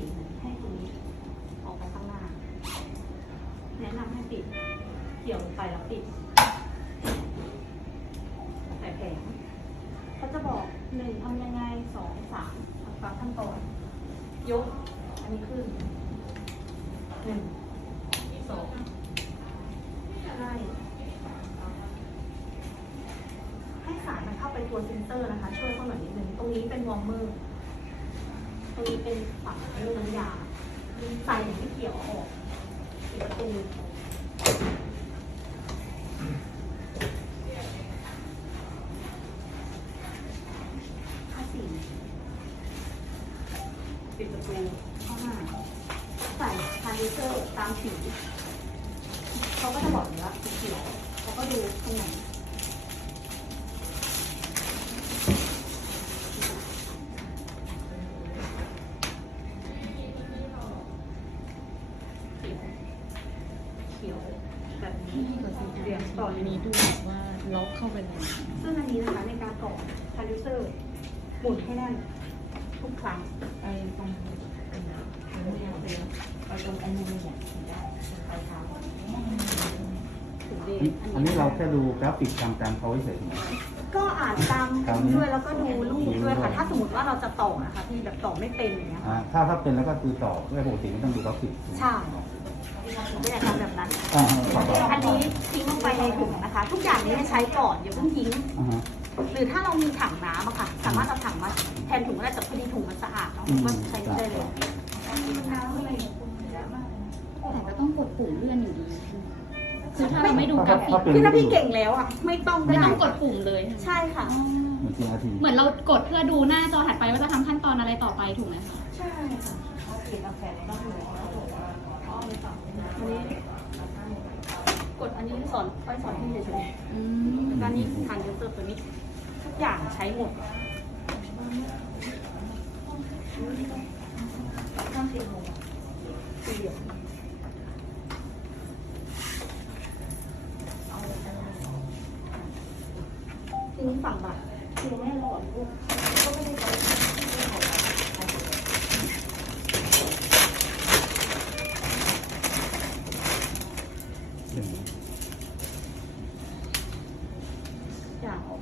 สีหนึ่งให้ตรงนี้ออกไปข้างหน้า แนะนำให้ปิดเกี่ยวลงไปแล้วปิดใส่แผงเขาจะบอกหนึ่งทำยังไงสองสามฟังขั้นตอนยก อันนี้ขึ้นหนึ่งสองไล่ให้สายมันเข้าไปตัวเซนเซอร์นะคะ ช่วยเขาหน่อยนิดนึงตรงนี้เป็นวอร์มเมอร์ ตรงนี้เป็นฝักเรื่องยาใส่ไม่เกี่ยวออกปิดประตูห้าสี่ปิดประตูข้ามาใส่ทาร์ดิเซอร์ตามสีเขาก็จะบอกอยู่ว่าสีเขียวเขาก็ดูตรงไหน เขียวแบบนี้ ให้กับสี เรียงต่ ออัในนนี้นี้ดูแบบว่าล็อกเข้าไปเลยซึ่งอันนี้นะคะในการต่อทาร์ดิเซอร์หมุนให้แน่นทุกครั้งไอ้ตรงเป็นเป็นเรียงเป็นไปตรงไอ้นี่เนี่ยได้ไปเท้าถึงเดอันนี้เราแค่ดูกราฟิกตามตามเขาเฉยๆก็อ่านตามตามนี้ด้วยแล้วก็ดูรูปด้วยค่ะ ถ้าสมมติว่าเราจะต่อนะคะที่แบบต่อไม่เป็นอย่างเงี้ยอ่าถ้าถ้าเป็นแล้วก็คือต่อด้วยปกติไม่ต้องดูกราฟิกใช่ ไม่อยากทำแบบนั้น อ่าขอบคุณอันนี้ทิ้งลงไปในถุงนะคะ ทุกอย่างนี้ให้ใช้ก่อนอย่าเพิ่งทิ้ง อ่าฮะ หรือถ้าเรามีถังน้ำอะค่ะ สามารถเอาถังมาแทนถุงก็ได้แต่พอดีถุงมันสะอาดเนาะอืม ก็ใช้ได้เลยแต่ก็ต้องกดปุ่มเลื่อนอยู่ดี คือถ้าเราไม่ดูกราฟิกคือถ้าพี่เก่งแล้วอะไม่ต้องก็ไม่ได้ต้องกดปุ่มเลยใช่ค่ะ อ๋อเหมือนกี่นาที เหมือนเรากดเพื่อดูหน้าจอถัดไปว่าจะทำขั้นตอนอะไรต่อไปถูกไหมคะ ใช่ค่ะ องหัวเขาบอกว่าอันนี้กดอันนี้สอนไว้สอนที่เฉยอืๆมแล้วนี่ทานยูเซอร์ตัวนี้ ทุกอย่างใช้หมดต้องเสียงหมดเสียงทีนี้ฝั่งบัตรคือแม่หลอดลูกก็ไม่ได้ใช้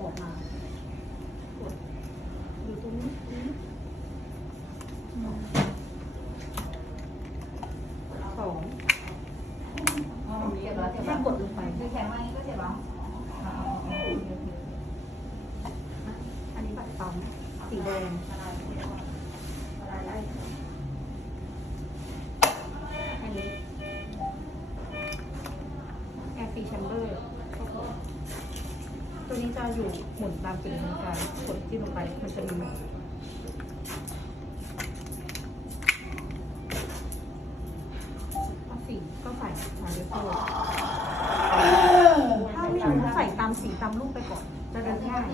อย่างเอาออกมากดอยู่ตรงนี้ตรงนี้สอง อ๋อเจ็บแล้วเจ็บ แค่ แล้ว กดลงไป คือแข็งมากก็เจ็บแล้ว อันนี้บัตรปั๊มสีแดงอันนี้แอร์ฟรีแชมเบอร์ตัวนี้จะ อยู่หมุนตามจินตนการกดที่ลงไปมันจะมีข้อสี่ก็ใส่มาด้วยตัวถ้าไม่รู้ใส่ตามสีตามรูปไปก่อน จะเดินง่าย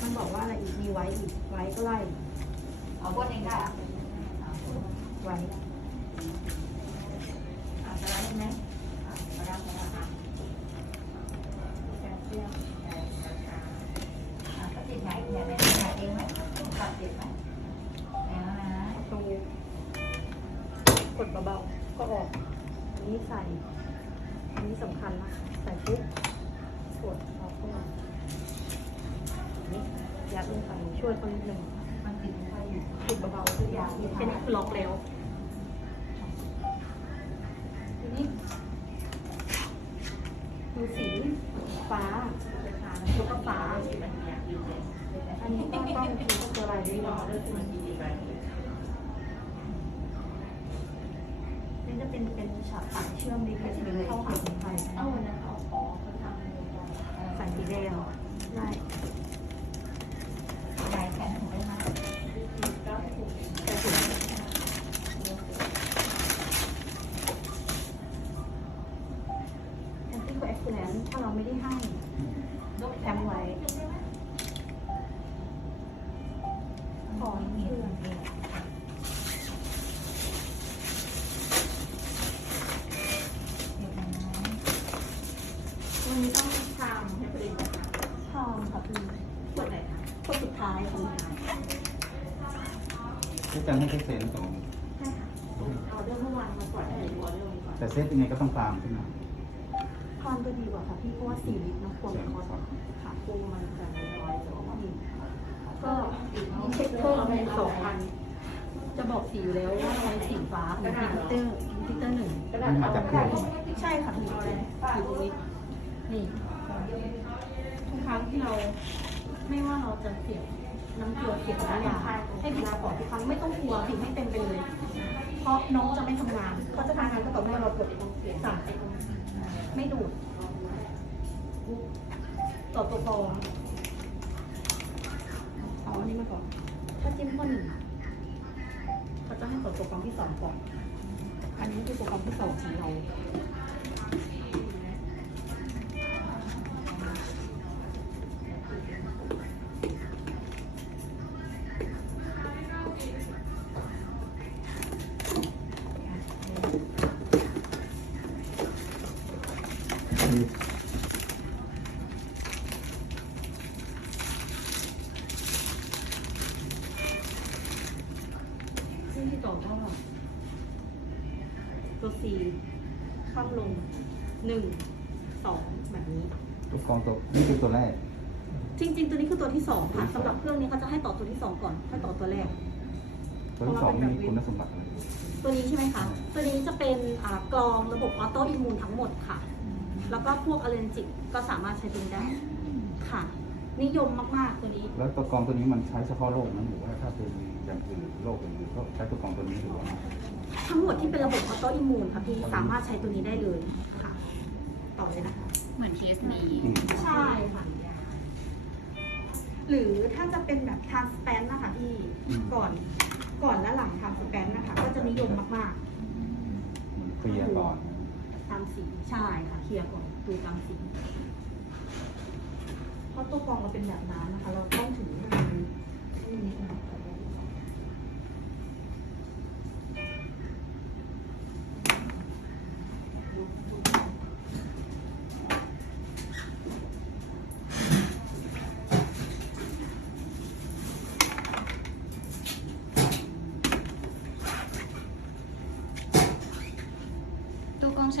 มันบอกว่าอะไรอีกมีไว้อีกไว้ก็ไล่เอาพวกเองได้ไว้ อะได้ไหมอะได้ได้ แกเสี้ย อะก็ติดไหนเนี่ยเนี่ยติดเองไหมตัดติดไหมแล้วนะ ประตูกด เบาๆ ก็ออก อันนี้ใส่ อันนี้สำคัญนะ ใส่ปุ๊บกดออกเข้ามาอันนี้ยัดลงไปช่วยคนหนึ่งมันติดไฟอยู่กดเบาๆทุกอย่างแค่นี้คือล็อกแล้วทีนี้ดูสีฟ้าแล้วก็ฟ้าอันนี้ต้องต้องคือตัวลายด้วย เป็นเป็นฉากสายเชื่อมดีแค่สีเข้าหาคนไทย เอานะเอาขอเขาทำ สายสีแดงได้ ใหญ่แขนถึงได้ไหม แต่ถุงแอนตี้โคแอคซิแลนต์ถ้าเราไม่ได้ให้แถมไว้ขอเชื่อมวันนี้ต้องทำให้ปริญญาทำค่ะพี่ ปวดไหนคะ คนสุดท้ายค่ะ ที่จะให้ เซ็นตรงใช่ค่ะออเดอร์เมื่อวานมาก่อนได้ออเดอร์วันก่อนแต่เซตยังไงก็ต้องตามใช่ไหมความจะดีกว่าค่ะพี่เพราะว่าสี่ลิตรนะควรคอสค่ะปูมันจะน้อยแต่ว่ามีก็เช็คเพิ่มเป็นสองพันจะบอกสีอยู่แล้วว่าอะไรสีฟ้าเป็นพิเตอร์พิเตอร์หนึ่งนี่มาจากเครื่องใช่ไหมใช่ค่ะพี่อยู่ตรงนี้นี่ทุกครั้งที่เราไม่ว่าเราจะเสียบน้ำเกลือเสียบน้ำยา ลาก่อนทุกครั้งไม่ต้องกลัวสิ่งให้เต็มไปเลย เพราะน้องจะไม่ทำงานเขาจะทำงานก็ต่อเมื่อเรากดสั่งไม่ดูดต่อตัวฟองเอาอันนี้มาก่อนถ้าจิ้มข้อหนึ่งเขาจะให้กดตัวฟองที่สองก่อนอันนี้คือตัวฟองที่สองของเรา นี้ตัวกรองตัวนี่คือตัวแรก จริง ๆ ตัวนี้คือตัวที่สองค่ะสำหรับเครื่องนี้เขาจะให้ต่อตัวที่สองก่อนค่อยต่อตัวแรก ตัวที่สองนี่มีคุณสมบัติอะไร ตัวนี้ใช่ไหมคะ ตัวนี้จะเป็นอ่ากรองระบบออโตอิมมูนทั้งหมดค่ะ แล้วก็พวกอะเลนจิกก็สามารถใช้ตัวนี้ได้ค่ะ นิยมมากๆตัวนี้ แล้วตัวกรองตัวนี้มันใช้เฉพาะโรคนั้นหรือว่าถ้าเป็นอย่างอื่นโรคอื่นๆก็ใช้ตัวกรองตัวนี้หรือว่าทั้งหมดที่เป็นระบบออโตอิมมูนค่ะพี่สามารถใช้ตัวนี้ได้เลยค่ะ ต่อเลยนะคะ เหมือน TSD อืมใช่ค่ะ หรือถ้าจะเป็นแบบทานสแปนนะคะพี่ก่อน ก่อนและหลังทานสแปนนะคะ ก็จะนิยมมากเคลียร์ก่อนๆ ตามสี ใช่ค่ะ เคลียร์ก่อนดูตามสี เพราะตัวกรองเราเป็นแบบนั้นนะคะ เราต้องถือให้มันให้มัน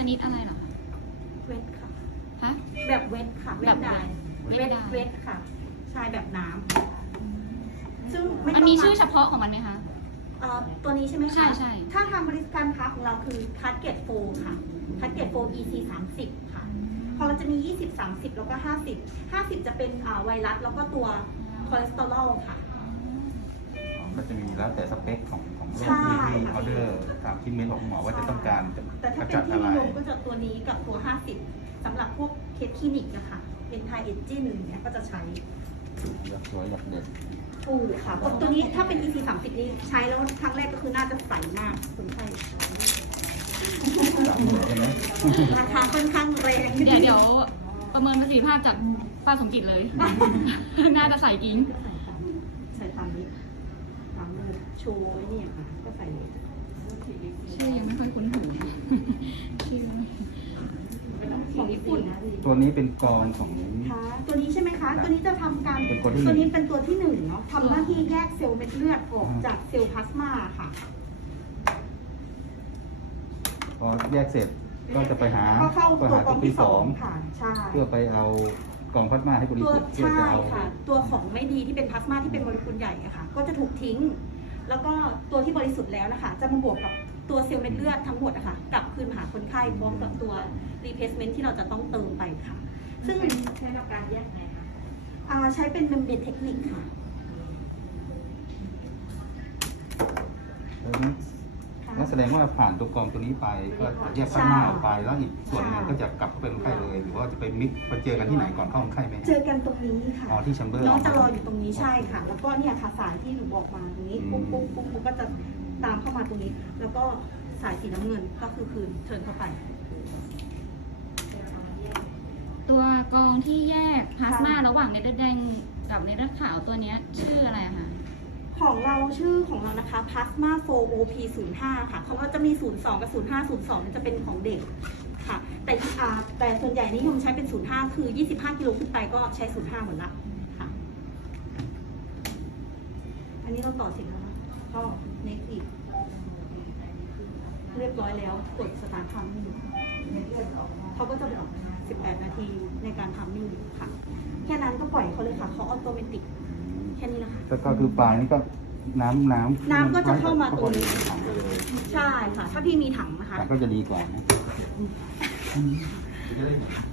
นิดหน่อยตัวกรองชนิดอะไรเหรอคะเวทค่ะ ฮะ แบบเวทค่ะแบบได้เวเวททได้เวทค่ะใช่แบบน้ำซึ่งไต้มังนมีชื่อเฉพาะของมันไหมคะ เอ่อตัวนี้ใช่ไหมคะใช่ใช่ ถ้าทางบริการค้าของเราคือคัดเกตโฟค่ะคัดเกตโฟ EC 30ค่ะพอเราจะมี20 30 แล้วก็ 50 50 จะเป็นอ่าไวรัสแล้วก็ตัวคอเลสเตอรอลค่ะ ก็จะมีแล้วแต่สเปคของของ โรคใช่ที่ที่ค่ะออเดอร์ตามที่เมนของหมอว่าจะต้องการจะแต่ถ้าเป็นจัดที่อะไรนิยมก็จะตัวนี้กับตัว 50สำหรับพวกเคสคลินิกนะคะ เป็นไทเอจีหนึ่งเนี้ยก็จะใช้อยากสวยอยากเด็ดถูกค่ะตัวนี้ถ้าเป็น EC 30 นี้ใช้แล้วครั้งแรกก็คือน่าจะใสมากคนไข้สามหมื่นใช่ไหมราคาค่อนข้างแรงเดี๋ยวเดี๋ยวประเมินประสิทธิภาพจากป้าสมจิตเลย น่าจะใส่กิ้งก็ใส่ตามใส่ตามนี้ตามเลย โชว์ไอ้นี่ค่ะ ก็ใส่เลยชื่อยังไม่ค่อยคุ้นหู ชื่อของญี่ปุ่นตัวนี้เป็นกรองของค่ะตัวนี้ใช่ไหมคะ ตัวนี้จะทำการเป็นตัวที่หนึ่ง ตัวนี้เป็นตัวที่หนึ่งเนาะทำหน้าที่แยกเซลล์เม็ดเลือดออกอ่าจากเซลล์พลาสมาค่ะ พอแยกเสร็จก็จะไปหาก็เข้าไปตัวหากรตัอวงที่ที่สสอองงค่ะ ใช่ เพื่อไปเอากล่องพลาสมาให้บริตัวสุทธิ์เพื่อใช่จะเอาค่ะ ตัวของไม่ดีที่เป็นพลาสมาที่เป็นโมเลกุลใหญ่อะค่ะ ก็จะถูกทิ้ง แล้วก็ตัวที่บริสุทธิ์แล้วนะคะ จะมาบวกกับตัวเซลล์เม็ดเลือดทั้งหมดอะค่ะกลับคืนหาคนไข้พร้อมกับตัว replacement ที่เราจะต้องเติมไปค่ะ ซึ่งใช้หลักการแยกไงคะอ่าใช้เป็นเมมเบรนเทคนิคค่ะแล้ว นี่นั่นแสดงว่าผ่านตัวกรองตัวนี้ไปก็แยกพลาสมาออกไปแล้วอีกส่วนหนึงก็จะกลับเข้าไปคนไข้เลย หรือว่าจะไปมิกซ์ไปเจอกันที่ไหนก่อนเข้าคนไข้ไหมเจอกันตรงนี้ค่ะ อ๋อที่แชมเบอร์ น้องจะรออยู่ตรงนี้ใช่ค่ะ แล้วก็เนี่ยค่ะสายที่หนูบอกมาตรงนี้อืมปุ๊บปุ๊บปุ๊บปุ๊บก็จะตามเข้ามาตรงนี้ แล้วก็สายสีน้ำเงินก็คือคืนเชิญเข้าไป ตัวกรองที่แยกพลาสมาระหว่างเนเธอร์แดงกับเนเธอร์ขาวตัวเนี้ยชื่ออะไรอะคะ ของเราชื่อของเรานะคะ Plasma 4 OP 0 5ค่ะของเราจะมี 0 2 กับ 0 5 0 2จะเป็นของเด็กค่ะ แต่แต่ส่วนใหญ่นิยมใช้เป็น 0 5 คือ 25 กิโลขึ้นไปก็ใช้ 0 5 หมดละค่ะ อันนี้เราต่อเสร็จแล้วนะก็เน็กอีก เรียบร้อยแล้วกดสตาร์ททำนี่เขาก็จะบอก 18 นาทีในการทำนี่ค่ะ แค่นั้นก็ปล่อยเขาเลยค่ะเขาออโตเมติก ค่นี้นะคะ แล้วก็คือปลายนี่ก็น้ำน้ำน้ำก็จะเข้ามาตรงนี้ ใช่ค่ะ ถ้าพี่มีถังนะคะก็จะดีกว่านะจะได้เห็